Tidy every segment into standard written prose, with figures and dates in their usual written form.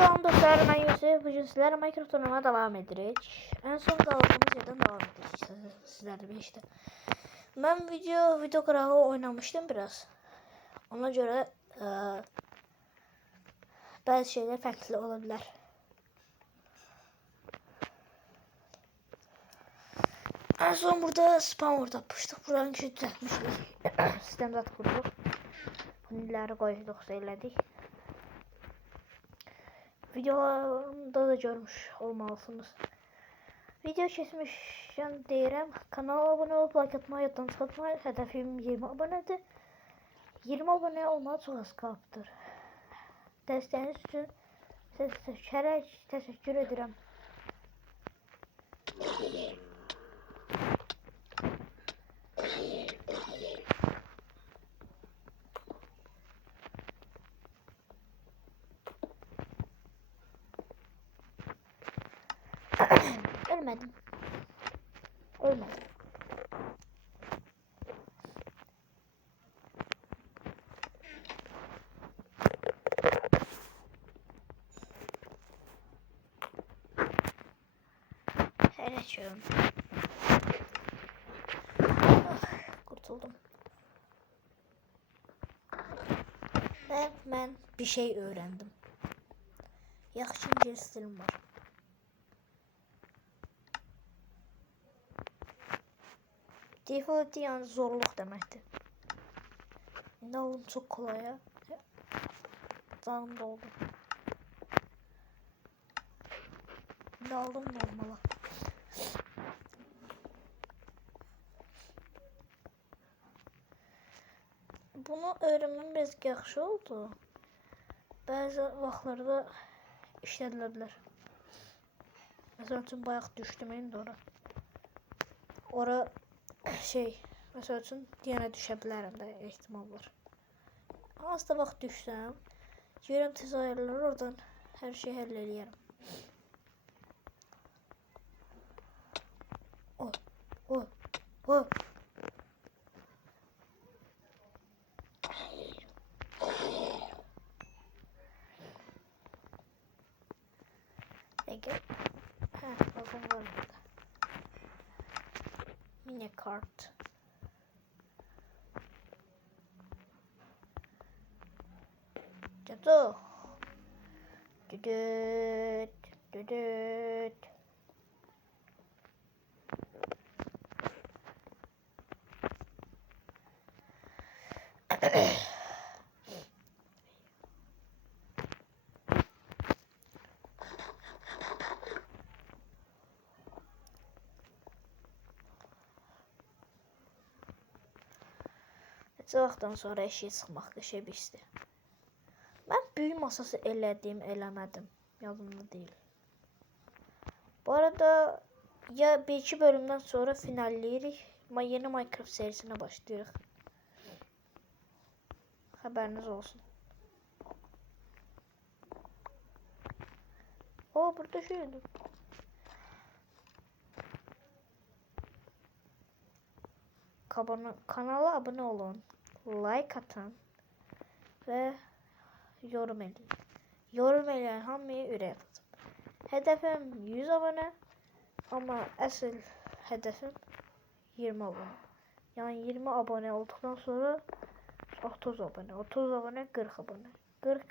Salam dostlar, ben Yusuf. Bugün sizlerle Minecraft oynamaya devam edirik. En son kaldığımız yerden devam edirik sizlerle birlikte. Ben video kuralı oynamıştım biraz. Ona göre bazı şeyler farklı olabilir. En son burada spawner tapmıştık. Buranın gücü düzeltmiştik. Sistemde kurduk. Bunları koyduk, söyledik. Videolarımda da görmüş olmalısınız. Video kesmişken deyirəm. Kanala abone olup like atmayı yaddan çıxartmayın. Hədəfim 20 abonedir. 20 abone olmağa çox az qalıbdır. Dəstəyiniz üçün təşəkkür edirəm. Ölmedim. Ölmedim. Her açıyorum. Kurtuldum. Ve ben bir şey öğrendim. Yaxşı ingilis dilim var. Default yani zorluk demektir. Ne oğlum çok kolay ya. Canım doldu. Ne aldım normala. Bunu öğrenmem biraz yaxşı oldu. Bazı vaxtlarda işlədilə bilər. Məsəl üçün bayaq düşdüm indi ora. Ora məsəl üçün yenə düşə bilərəm də ehtimal var. Az da vaxt düşsəm, görəm tez ayarlar, oradan hər şeyi həll eləyərəm. O. Peki. Bakın var burada. Mini kart. Cadı. Düdüt. Vaxtdan sonra eşiyə çıxmaq qəşəng bir işdir. Mən büyük masası eləmədim. Yadımda deyil. Bu arada ya 1-2 bölümdən sonra finalləyirik. Yeni Minecraft serisinə başlayırıq. Haberiniz olsun. Burada şeydir. Kanala abone olun. Like atın. Ve yorum edin. Yorum edən hamıya ürək atacağım. Hədəfim 100 abone. Ama əsl hədəfim 20 abone. Yani 20 abone olduktan sonra 30 abone. 30 abone 40 abone. 40-45.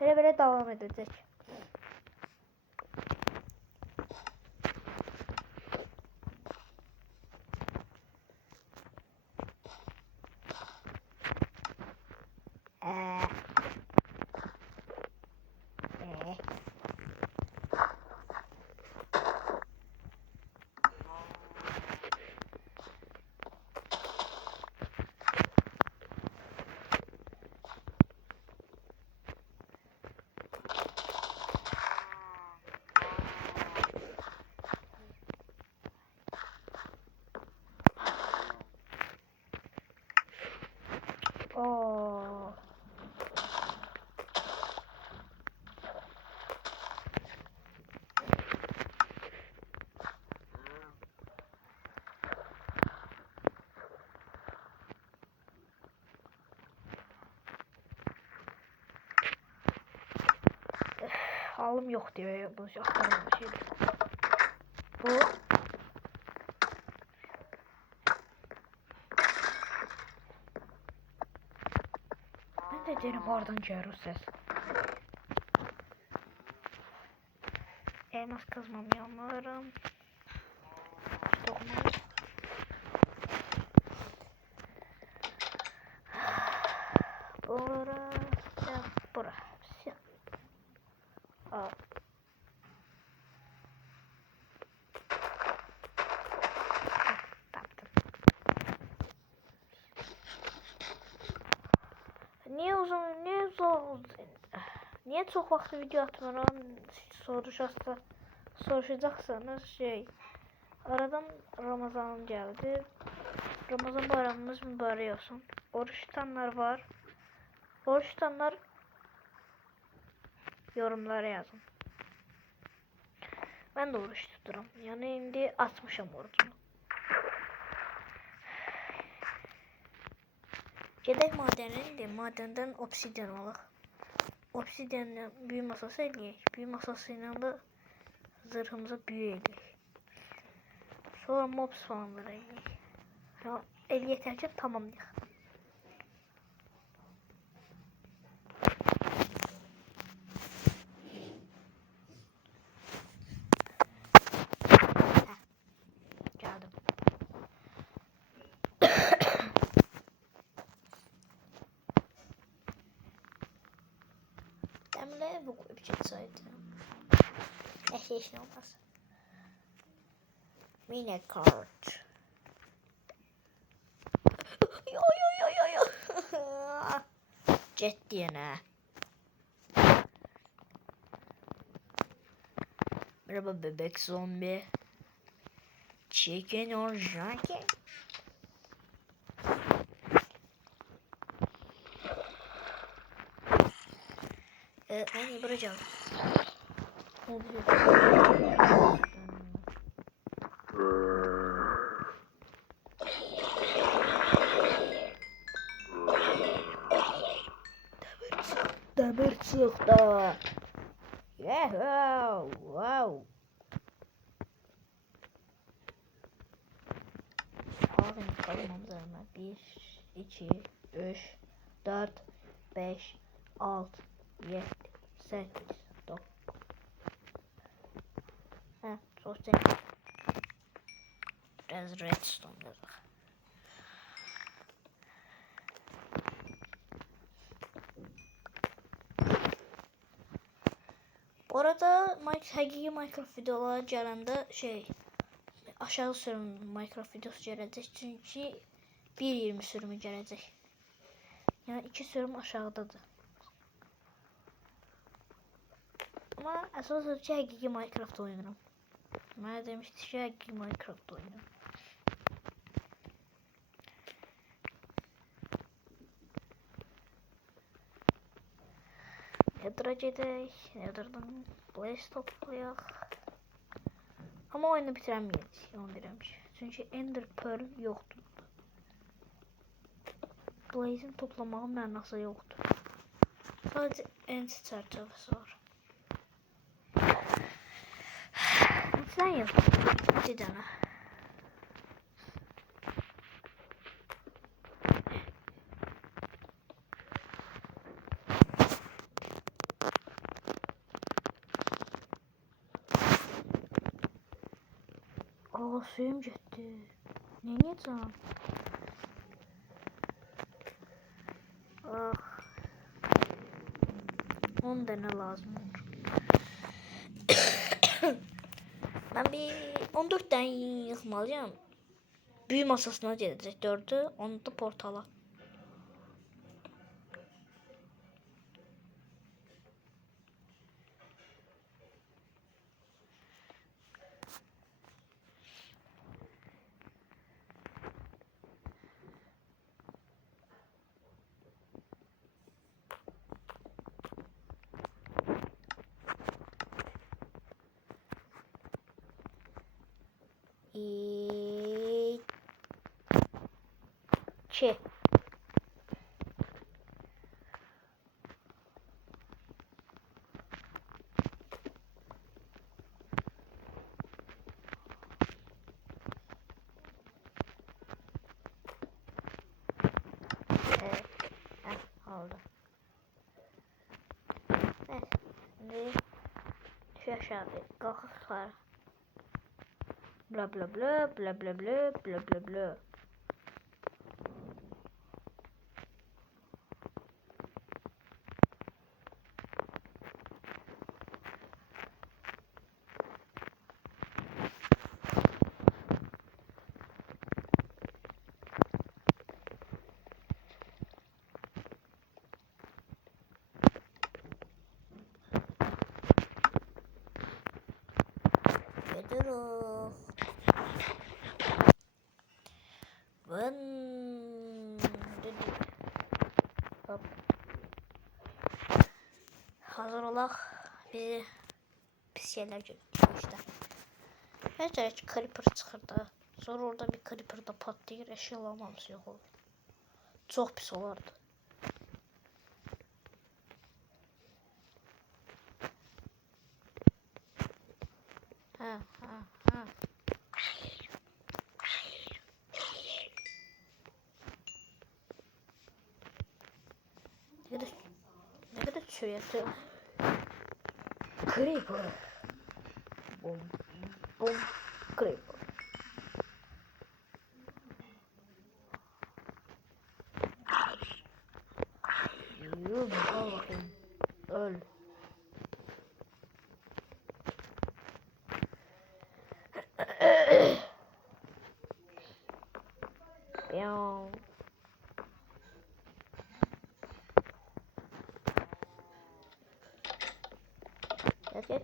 Böyle devam edecek. alım yok diyor bu aktarma şeyde. Bu ben de derim oradan gelir o ses. Elmas kazmam yanlarım. Dokmam. Bura ya bura. Al. Niye çok vakti video atmıyorum soruşacaksanız şey aradan Ramazan geldi. Ramazan bayramımız mübarek olsun. Oruç tutanlar var. Oruç tutanlar yorumlara yazın. Ben de oruç tuturam. Yani indi atmışam orucumu. Gedək madəni indi madəndən obsidian alaq. Obsidianla büyü masası eləyək. Büyü masası ilə də zırhımıza büyü eləyək. Sonra mob spawnları eləyək. El yeter ki tamamlayaq. Geldim. Demle bu koyup çıksaydı. Eşleşme olmaz. Mine kart. Yo. Jet diyene. Merhaba bebek zombi. Chicken or junkie? Ben yapacağım. Demir çıktı. Yahoo! Wow! Alın kalmamız lazım. 1, 2, 3, 4, 5, 6, 7, 8, 9. Ha, sosyal. Biraz redstone yazık. Bu arada hakiki Minecraft videoları gələndə aşağı sürüm Minecraft videosu gələcək çünki 1.20 sürümü gələcək. Yəni 2 sürüm aşağıdadır. Ama əsas ki hakiki Minecraft oynuyorum. Mənə demişdi ki hakiki Minecraft oynuyorum. Nether'a gedək. Nether'dan Blaze toplayaq. Ama oyunu bitirəməyəcək. Onu deyirəm ki. Çünki Ender Pearl yoxdur. Blaze'in toplamağı mənası yoxdur. Sadəcə End çərçivəsi var. Neçədən yazdım? 2 dənə. Aa suyum getdi. Ne yiyeceğim? Ah. 10 tane lazım olur. Ben bir 14 tane yıkmalıyım. Büyü masasına gelecek 4'ü. Onu da portala. İki. Aşağıda kalkar. Bla bla bla bla bla bla bla bla bla. Gidiyoruz. Vın dedik. Hop. Hazır olak. Bizi pis şeyler gözüküyor işte. Mesela hiç creeper çıkırdı. Sonra orada bir creeper da patlayır. Eşyalamamız yok olur. Çok pis olardı. Ha ha ha. Ne kadar çürüyorsun. Creeper. Bum. Bum. Creeper. Yürü al bakayım. Öl. Yav. Gel gel